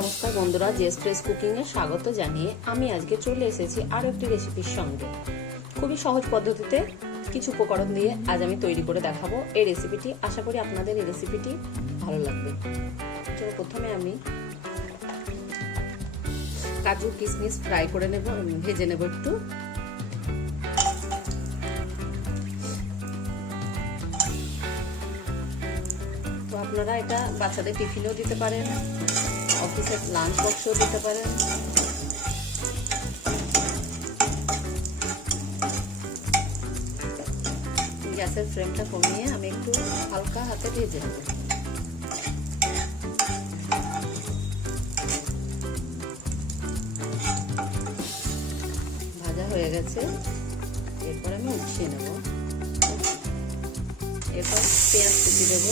নমস্কার বন্ধুরা, JS press কুকিংয়ে স্বাগত জানিয়ে আমি আজকে চলে এসেছি আরও একটি রেসিপির সঙ্গে। খুবই সহজ পদ্ধতিতে কিছু উপকরণ দিয়ে আজ আমি তৈরি করে দেখাবো এই রেসিপিটি। আশা করি আপনাদের এই রেসিপিটি ভালো লাগবে। তো প্রথমে আমি কাজু কিশমিশ ফ্রাই করে নেব, ভেজে নেব একটু। তো আপনারা এটা বাচ্চাদের টিফিনেও দিতে পারেন, অফিসের লাঞ্চ বক্সেও দিতে পারেন। গ্যাসের ফ্লেমটা কমিয়ে আমি একটু হালকা হাতে ভেজে নেব। ভাজা হয়ে গেছে, এরপর আমি উঠিয়ে নেব। এরপর পেঁয়াজ কুচি দেব,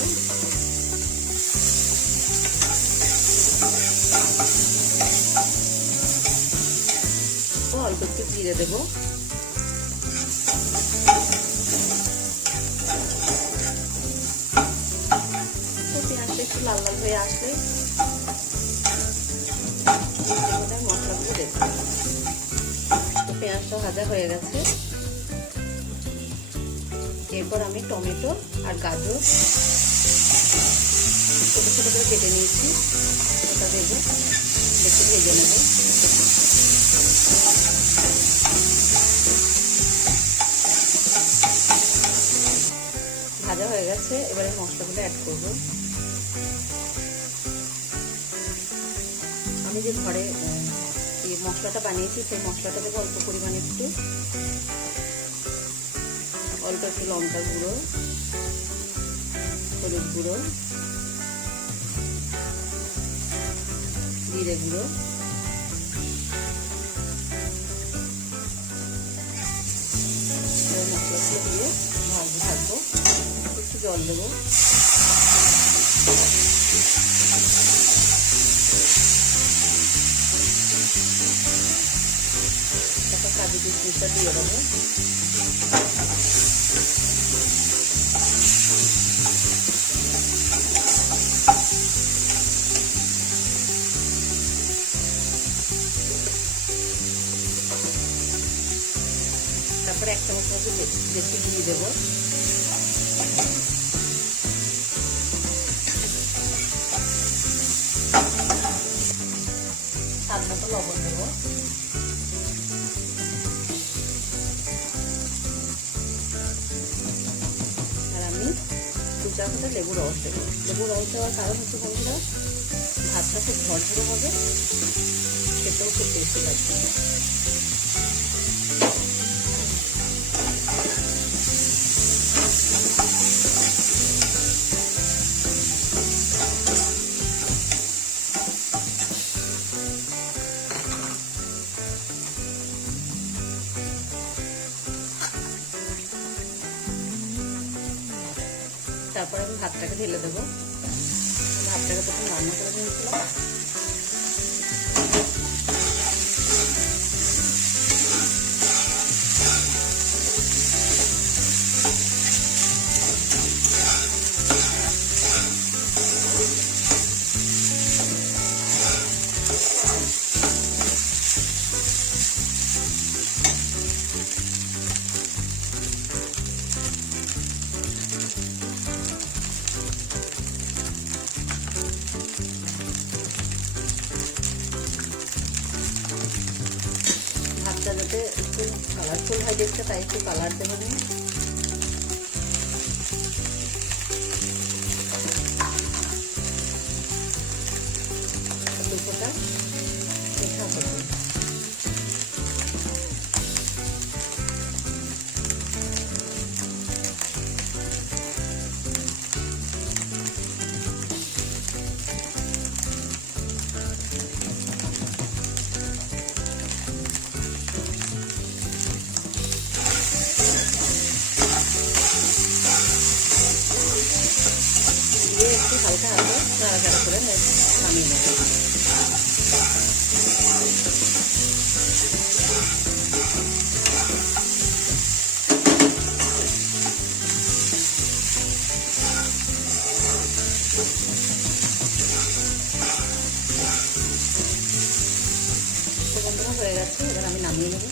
অল্প একটু জিরে দেব, পেঁয়াজটা একটু লাল লাল হয়ে আসলে মশলাগুলো দেব। তো পেঁয়াজটা ভাজা হয়ে গেছে, এরপর আমি টমেটো আর গাজর ছোট ছোট করে কেটে নিয়েছি, ওটা দেবো, একটু ভেজে নেব। ভাজা হয়ে গেছে, এবারে মশলাগুলো অ্যাড করব। আমি যে ঘরে মশলাটা বানিয়েছি সেই মশলাটা দেবো অল্প পরিমাণে, অল্প একটু লঙ্কা গুঁড়ো, হলুদ গুঁড়ো, জিরে গুঁড়ো, মশলাগুলো দিয়ে ভাজতে থাকবো। একটু জল দেবো, তারপর কাজু কিশমিশটা দিয়ে দেবো। তারপরে 1 চামচ মতো বেশি ঘি দেব, স্বাদ মতো লবণ দেব, আর আমি 2 চা চামচ লেবু রস দেবো। লেবু রস দেওয়ার কারণ হচ্ছে বন্ধুরা, ভাতটা খুব ঝরঝরে হবে, খেতেও খুব টেস্টি লাগবে। তারপরে আমি ভাতটাকে ঢেলে দেবো। ভাতটাকে প্রথমে রান্না করে নিয়েছিলাম, যাতে একটু কালারফুল হয় দেখতে, তাই একটু কালার দেবো। দুটোটা মিঠা করবো। একটু হালকা হাতে নাড়াচাড়া করে নামিয়ে নেব। বন্ধুরা হয়ে গেছে, এবার আমি নামিয়ে নেব।